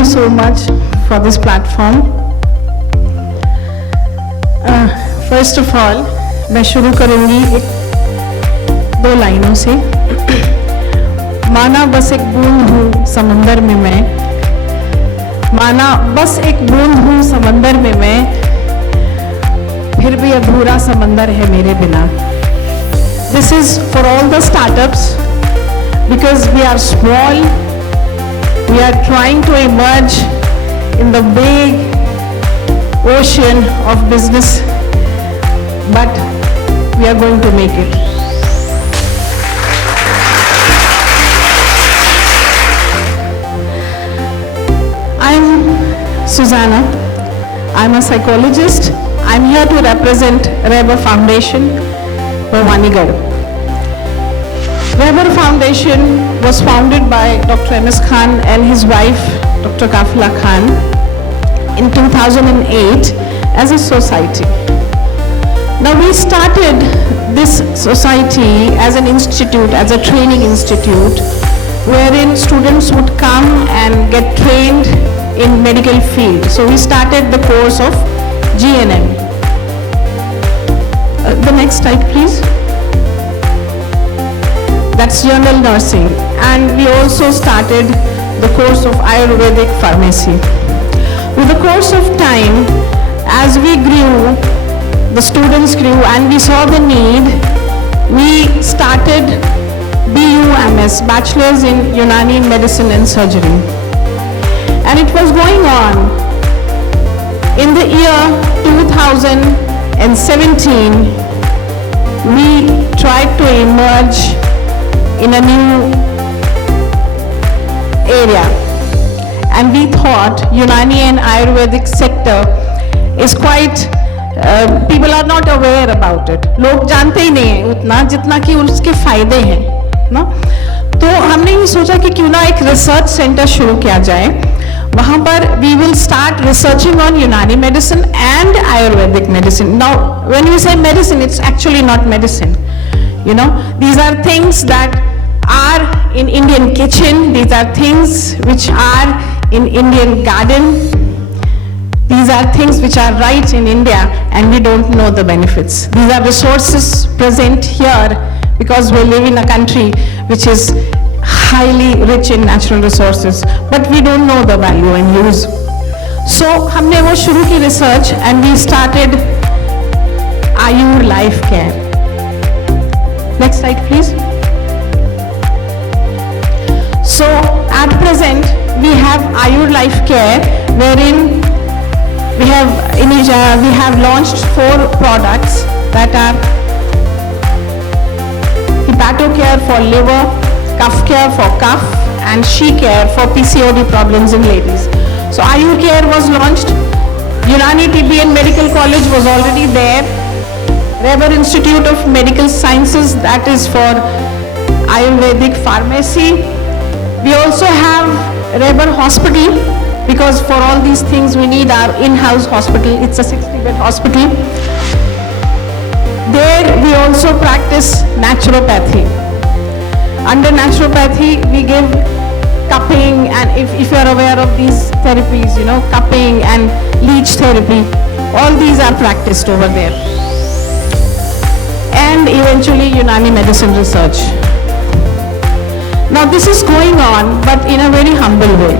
you so much for this platform. First of all, मैं शुरू करूंगी दो लाइनों से। माना बस एक बूंद हूँ समंदर में मैं, माना बस एक बूंद हूँ समंदर में मैं, फिर भी अधूरा समंदर है मेरे बिना। This is for all the startups because we are small, we are trying to emerge in the big ocean of business, but we are going to make it. I'm Susanna. I'm a psychologist. I'm here to represent Reber Foundation, Bhavanigarh. Reber Foundation was founded by Dr. M.S. Khan and his wife, Dr. Kafila Khan, in 2008 as a society. Now we started this society as an institute, as a training institute, wherein students would come and get trained in medical field. So we started the course of GNM. The next slide, please. That's general nursing. And we also started the course of Ayurvedic pharmacy. With the course of time, as we grew, the students grew and we saw the need, we started BUMS, Bachelor's in Unani Medicine and Surgery. And it was going on. In the year 2017, we tried to emerge in a new area. And we thought Unani and Ayurvedic sector is quite, people are not aware about it. लोग जानते ही नहीं हैं उतना जितना कि उसके फायदे हैं ना। तो हमने ये सोचा कि क्यों ना एक रिसर्च सेंटर शुरू किया जाए। वहाँ पर we will start researching on Unani medicine and Ayurvedic medicine. Now, when we say medicine, it's actually not medicine. You know, these are things that are in Indian kitchen. These are things which are in Indian garden. These are things which are right in India and we don't know the benefits. These are resources present here because we live in a country which is highly rich in natural resources, but we don't know the value and use. So हमने वो शुरू की research and we started Ayur Life Care. Next slide, please. So at present we have Ayur Life Care, wherein we have launched 4 products that are Hepato Care for liver, Cuff Care for cough, and She Care for PCOD problems in ladies. So Ayur Care was launched. Unani TB and Medical College was already there. Reber Institute of Medical Sciences, that is for Ayurvedic pharmacy. We also have Reber Hospital, because for all these things we need our in-house hospital. It's a 60-bed hospital. There we also practice naturopathy. Under naturopathy we give cupping, and if you are aware of these therapies, you know, cupping and leech therapy, all these are practiced over there. And eventually Unani medicine research. Now this is going on, but in a very humble way.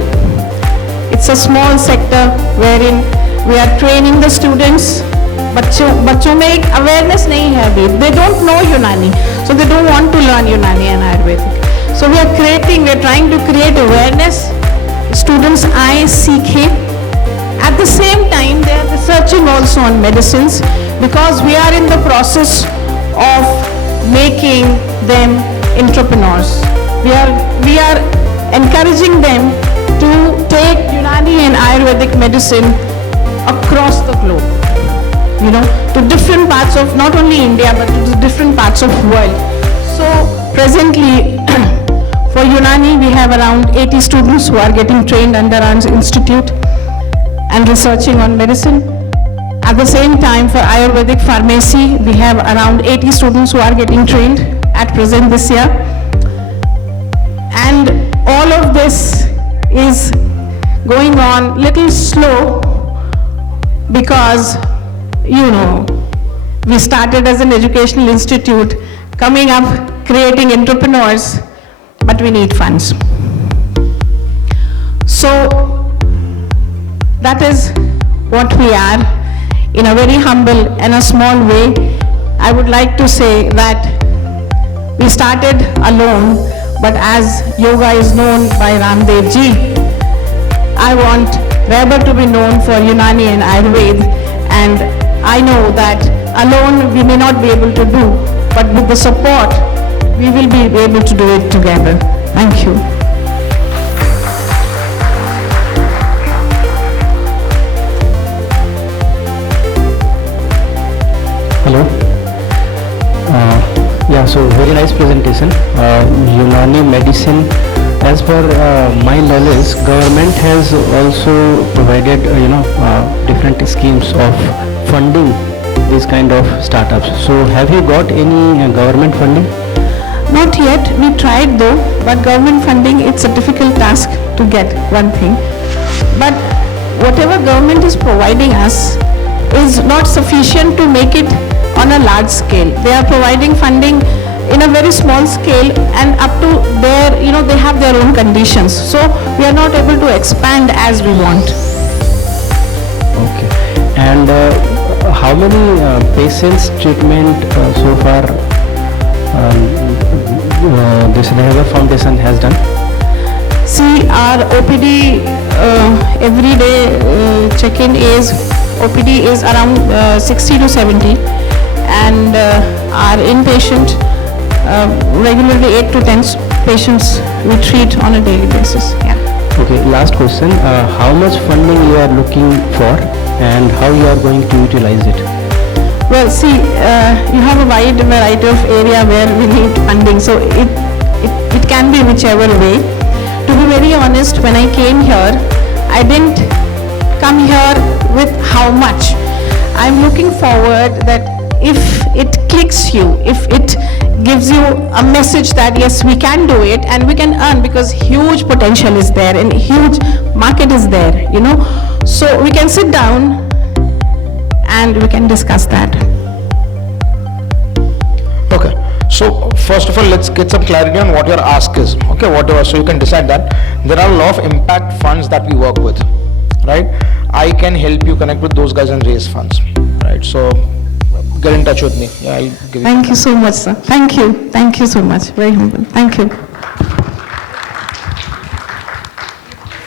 It's a small sector wherein we are training the students. बच्चों में एक awareness नहीं है अभी. They don't know Unani, so they don't want to learn Unani and Ayurvedic. So we are trying to create awareness. Students आए सीखें. At the same time, they are researching also on medicines because we are in the process of making them entrepreneurs. We are encouraging them to take Unani and Ayurvedic medicine across the globe, you know, to different parts of not only India but to different parts of world. So presently for Unani we have around 80 students who are getting trained under our institute and researching on medicine. At the same time, for Ayurvedic pharmacy we have around 80 students who are getting trained at present this year. And all of this is going on little slow because, we started as an educational institute, coming up, creating entrepreneurs, but we need funds. So, that is what we are, in a very humble and a small way. I would like to say that we started alone, but as yoga is known by Ramdev ji, I want Raibar to be known for Unani and Ayurveda, and I know that alone we may not be able to do, but with the support, we will be able to do it together. Thank you. Hello. Yeah, so very nice presentation. Unani medicine, as per my knowledge, government has also provided different schemes of funding these kind of startups. So have you got any government funding? Not yet, we tried though, but government funding, it's a difficult task to get, one thing. But whatever government is providing us is not sufficient to make it on a large scale. They are providing funding in a very small scale, and up to their, they have their own conditions. So we are not able to expand as we want. Okay. And how many patients treatment so far this Raibar Foundation has done? See, our OPD everyday check-in is, OPD is around 60 to 70, and our inpatient regularly 8 to 10 patients we treat on a daily basis. Yeah. Okay, last question. How much funding you are looking for and how you are going to utilize it? Well, see, you have a wide variety of area where we need funding, so it can be whichever way. To be very honest, when I came here, I didn't come here with how much. I'm looking forward that if it clicks you, if it gives you a message that yes, we can do it and we can earn, because huge potential is there and huge market is there, So we can sit down and we can discuss that. Okay, so first of all, let's get some clarity on what your ask is. Okay, whatever, so you can decide that. There are a lot of impact funds that we work with, right? I can help you connect with those guys and raise funds, right? So get in touch with me. Yeah, I'll give you. Thank you so much, sir. Thank you so much. Very humble. Thank you.